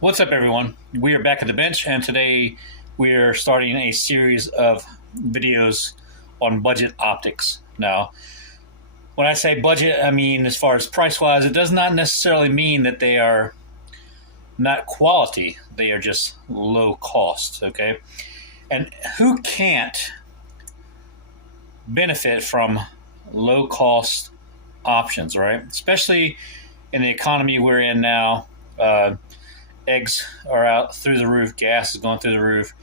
What's up, everyone? We are back at the bench, and today we are starting a series of videos on budget optics. Now, when I say budget, I mean as far as price-wise, it does not necessarily mean that they are not quality. They are just low cost, okay? And who can't benefit from low-cost options, right? Especially in the economy we're in now. Eggs are out through the roof, gas is going through the roof,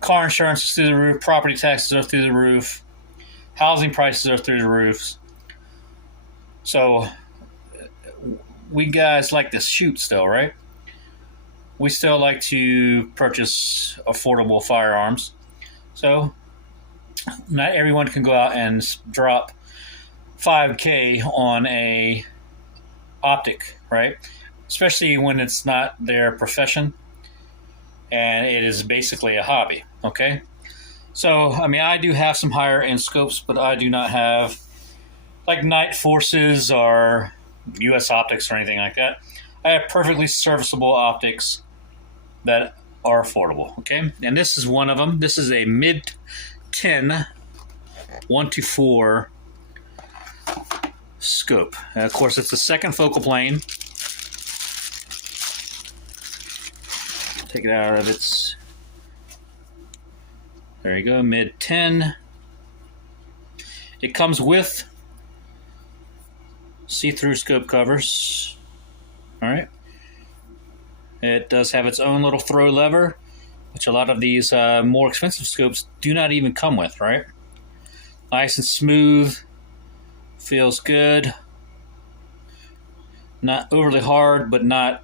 car insurance is through the roof, property taxes are through the roof, housing prices are through the roofs. So we guys like to shoot still, right? We still like to purchase affordable firearms. So not everyone can go out and drop $5K on a optic, right? Especially when it's not their profession and it is basically a hobby, okay? So, I mean, I do have some higher end scopes, but I do not have like Night Forces or US Optics or anything like that. I have perfectly serviceable optics that are affordable, okay? And this is one of them. This is a MidTen 1-4 scope. And of course, it's the second focal plane. Take it out of its, there you go, MidTen. It comes with see-through scope covers. All right. It does have its own little throw lever, which a lot of these more expensive scopes do not even come with, right? Nice and smooth, feels good. Not overly hard, but not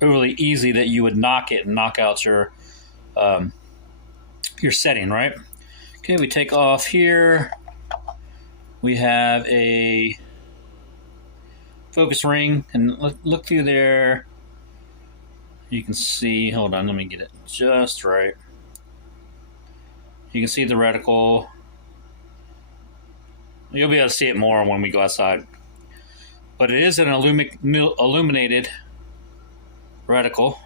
overly easy that you would knock it and knock out your setting, right? Okay, we take off here. We have a focus ring, and look through there. You can see, hold on, let me get it just right. You can see the reticle. You'll be able to see it more when we go outside. But it is an illuminated reticle,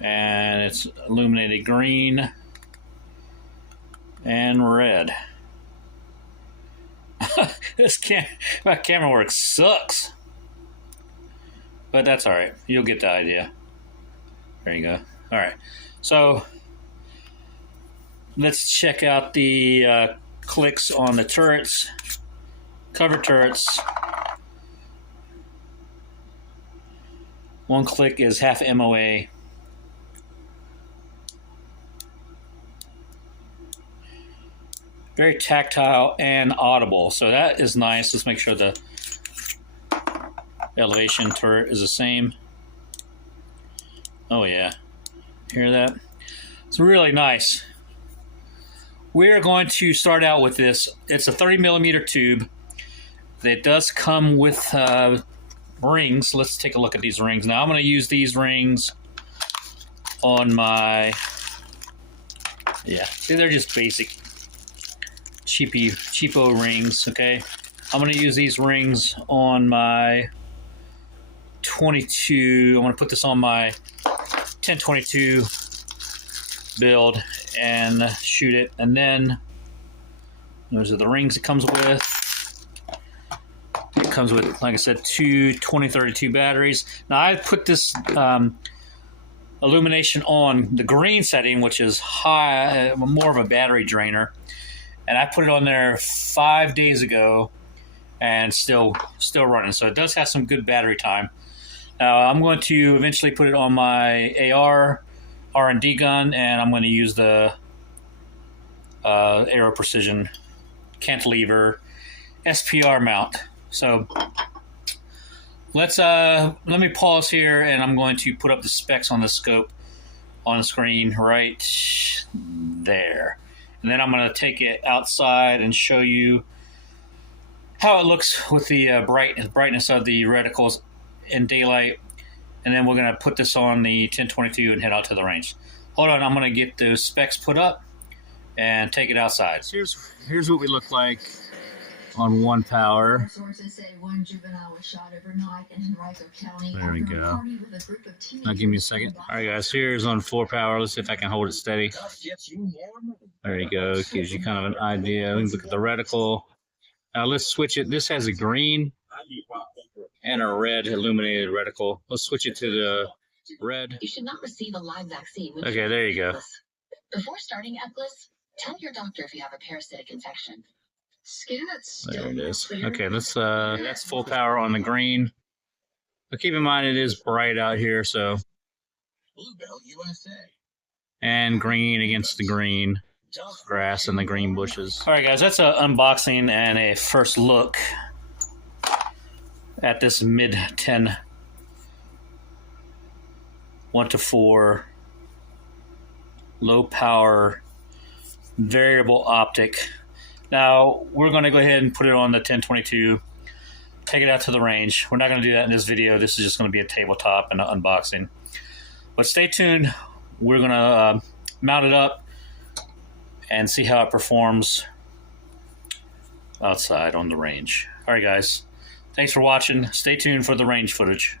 and it's illuminated green and red. My camera work sucks, but that's all right. You'll get the idea. There you go. All right, so let's check out the clicks on the turrets, cover turrets. One click is half MOA. Very tactile and audible, so that is nice. Let's make sure the elevation turret is the same. Oh yeah, hear that? It's really nice. We're going to start out with this. It's a 30mm tube. It does come with rings. Let's take a look at these rings. Now I'm going to use these rings on my, see, they're just basic cheapo rings, okay? I'm going to use these rings on my 22. I'm going to put this on my 1022 build and shoot it. And then those are the rings it comes with. It comes with, like I said, two 2032 batteries. Now I put this illumination on the green setting, which is high, more of a battery drainer, and I put it on there 5 days ago, and still running. So it does have some good battery time. Now I'm going to eventually put it on my AR R&D gun, and I'm going to use the Aero Precision cantilever SPR mount. So let me pause here, and I'm going to put up the specs on the scope on the screen right there. And then I'm going to take it outside and show you how it looks with the brightness of the reticles in daylight. And then we're going to put this on the 1022 and head out to the range. Hold on, I'm going to get those specs put up and take it outside. So here's what we look like on 1 power. Sources say one juvenile was shot overnight in Henrico County. There we go. Now give me a second. All right, guys, here's on 4 power. Let's see if I can hold it steady. There you go. It gives you kind of an idea. Look at the reticle. Now let's switch it. This has a green and a red illuminated reticle. Let's switch it to the red. You should not receive a live vaccine. Okay, there you go. Before starting Eplis, tell your doctor if you have a parasitic infection. Skin that's still there it is. clear. Okay, let's that's full power on the green. But keep in mind it is bright out here, so. Bluebell USA. And green against the green grass and the green bushes. All right, guys, that's an unboxing and a first look at this MidTen 1:4 low power variable optic. Now we're going to go ahead and put it on the 1022, take it out to the range. We're not going to do that in this video. This is just going to be a tabletop and an unboxing. But stay tuned. We're going to mount it up and see how it performs outside on the range. All right, guys. Thanks for watching. Stay tuned for the range footage.